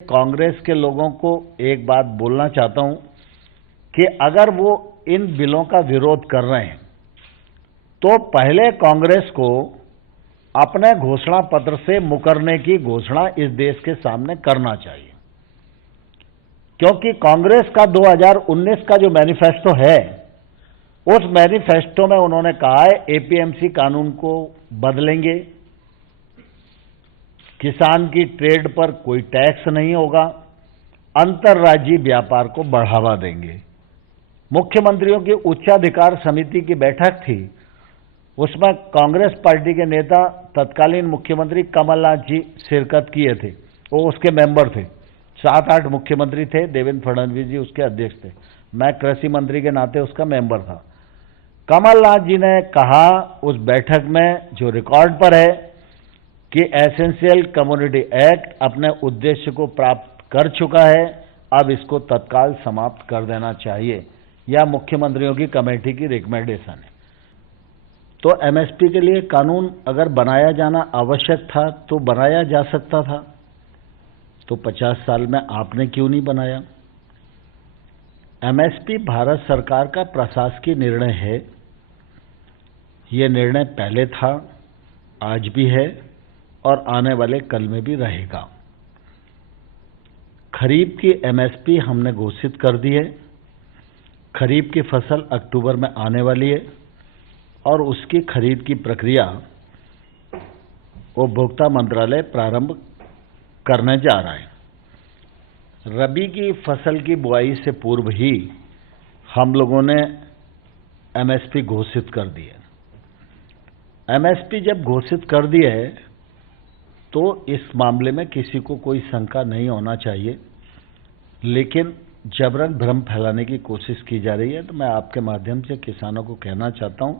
कांग्रेस के लोगों को एक बात बोलना चाहता हूं कि अगर वो इन बिलों का विरोध कर रहे हैं तो पहले कांग्रेस को अपने घोषणा पत्र से मुकरने की घोषणा इस देश के सामने करना चाहिए, क्योंकि कांग्रेस का 2019 का जो मैनिफेस्टो है उस मैनिफेस्टो में उन्होंने कहा है एपीएमसी कानून को बदलेंगे, किसान की ट्रेड पर कोई टैक्स नहीं होगा, अंतर्राज्यीय व्यापार को बढ़ावा देंगे। मुख्यमंत्रियों की उच्चाधिकार समिति की बैठक थी, उसमें कांग्रेस पार्टी के नेता तत्कालीन मुख्यमंत्री कमलनाथ जी शिरकत किए थे, वो उसके मेंबर थे। 7-8 मुख्यमंत्री थे, देवेंद्र फडणवीस जी उसके अध्यक्ष थे, मैं कृषि मंत्री के नाते उसका मेंबर था। कमलनाथ जी ने कहा उस बैठक में, जो रिकॉर्ड पर है, कि एसेंशियल कमोडिटी एक्ट अपने उद्देश्य को प्राप्त कर चुका है, अब इसको तत्काल समाप्त कर देना चाहिए। यह मुख्यमंत्रियों की कमेटी की रिकमेंडेशन है। तो एमएसपी के लिए कानून अगर बनाया जाना आवश्यक था तो बनाया जा सकता था, तो 50 साल में आपने क्यों नहीं बनाया? एमएसपी भारत सरकार का प्रशासकीय निर्णय है। ये निर्णय पहले था, आज भी है और आने वाले कल में भी रहेगा। खरीफ की एमएसपी हमने घोषित कर दी है। खरीफ की फसल अक्टूबर में आने वाली है और उसकी खरीद की प्रक्रिया उपभोक्ता मंत्रालय प्रारंभ करने जा रहा है। रबी की फसल की बुआई से पूर्व ही हम लोगों ने एमएसपी घोषित कर दी है। एमएसपी जब घोषित कर दी है तो इस मामले में किसी को कोई शंका नहीं होना चाहिए, लेकिन जबरन भ्रम फैलाने की कोशिश की जा रही है। तो मैं आपके माध्यम से किसानों को कहना चाहता हूं,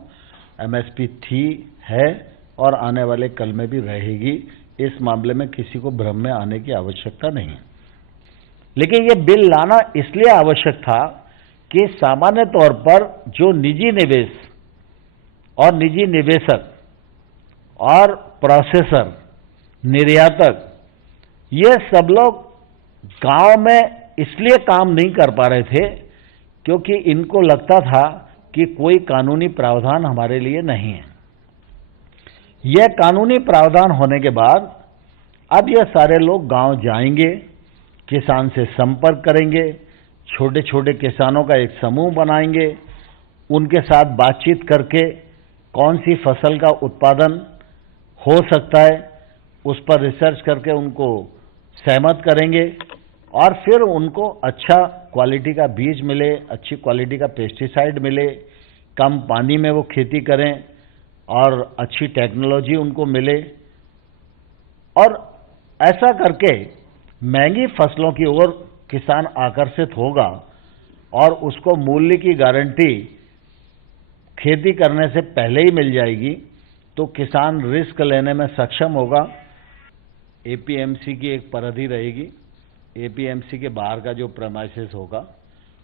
एमएसपी थी, है और आने वाले कल में भी रहेगी। इस मामले में किसी को भ्रम में आने की आवश्यकता नहीं है। लेकिन ये बिल लाना इसलिए आवश्यक था कि सामान्य तौर पर जो निजी निवेश और निजी निवेशक और प्रोसेसर, निर्यातक, ये सब लोग गांव में इसलिए काम नहीं कर पा रहे थे क्योंकि इनको लगता था कि कोई कानूनी प्रावधान हमारे लिए नहीं है। यह कानूनी प्रावधान होने के बाद अब ये सारे लोग गांव जाएंगे, किसान से संपर्क करेंगे, छोटे छोटे किसानों का एक समूह बनाएंगे, उनके साथ बातचीत करके कौन सी फसल का उत्पादन हो सकता है उस पर रिसर्च करके उनको सहमत करेंगे और फिर उनको अच्छा क्वालिटी का बीज मिले, अच्छी क्वालिटी का पेस्टिसाइड मिले, कम पानी में वो खेती करें और अच्छी टेक्नोलॉजी उनको मिले। और ऐसा करके महंगी फसलों की ओर किसान आकर्षित होगा और उसको मूल्य की गारंटी खेती करने से पहले ही मिल जाएगी, तो किसान रिस्क लेने में सक्षम होगा। एपीएमसी की एक परिधि रहेगी, एपीएमसी के बाहर का जो प्रेमाइसेस होगा,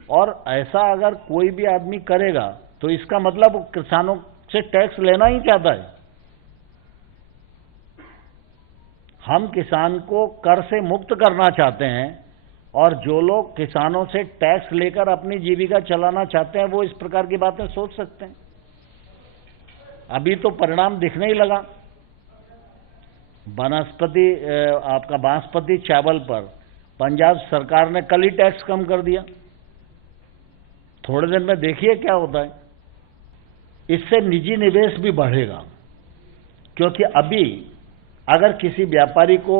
और ऐसा अगर कोई भी आदमी करेगा तो इसका मतलब वो किसानों से टैक्स लेना ही चाहता है। हम किसान को कर से मुक्त करना चाहते हैं और जो लोग किसानों से टैक्स लेकर अपनी जीविका चलाना चाहते हैं वो इस प्रकार की बातें सोच सकते हैं। अभी तो परिणाम दिखने ही लगा। वनस्पति आपका बासमती चावल पर पंजाब सरकार ने कल ही टैक्स कम कर दिया। थोड़े दिन में देखिए क्या होता है। इससे निजी निवेश भी बढ़ेगा, क्योंकि अभी अगर किसी व्यापारी को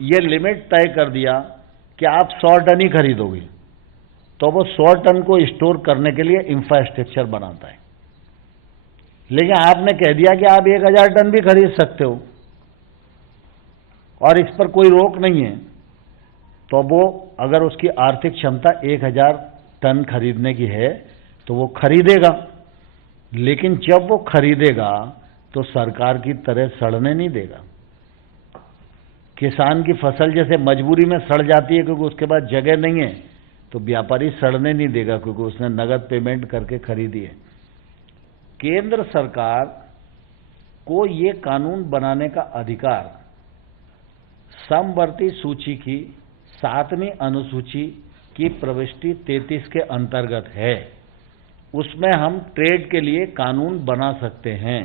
यह लिमिट तय कर दिया कि आप 100 टन ही खरीदोगे, तो वो 100 टन को स्टोर करने के लिए इंफ्रास्ट्रक्चर बनाता है। लेकिन आपने कह दिया कि आप 1000 टन भी खरीद सकते हो और इस पर कोई रोक नहीं है, तो वो अगर उसकी आर्थिक क्षमता 1000 टन खरीदने की है तो वो खरीदेगा। लेकिन जब वो खरीदेगा तो सरकार की तरह सड़ने नहीं देगा। किसान की फसल जैसे मजबूरी में सड़ जाती है क्योंकि उसके पास जगह नहीं है, तो व्यापारी सड़ने नहीं देगा क्योंकि उसने नगद पेमेंट करके खरीदी है। केंद्र सरकार को ये कानून बनाने का अधिकार समवर्ती सूची की 7वीं अनुसूची की प्रविष्टि 33 के अंतर्गत है। उसमें हम ट्रेड के लिए कानून बना सकते हैं।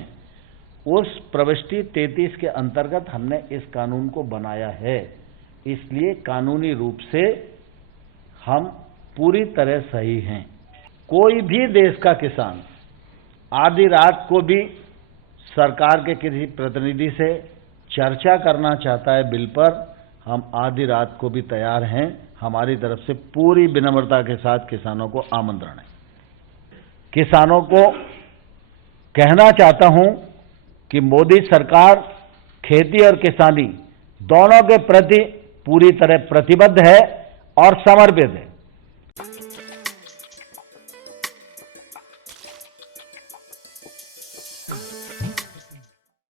उस प्रविष्टि 33 के अंतर्गत हमने इस कानून को बनाया है, इसलिए कानूनी रूप से हम पूरी तरह सही हैं। कोई भी देश का किसान आधी रात को भी सरकार के किसी प्रतिनिधि से चर्चा करना चाहता है बिल पर, हम आधी रात को भी तैयार हैं। हमारी तरफ से पूरी विनम्रता के साथ किसानों को आमंत्रण है। किसानों को कहना चाहता हूं कि मोदी सरकार खेती और किसानी दोनों के प्रति पूरी तरह प्रतिबद्ध है और समर्पित है।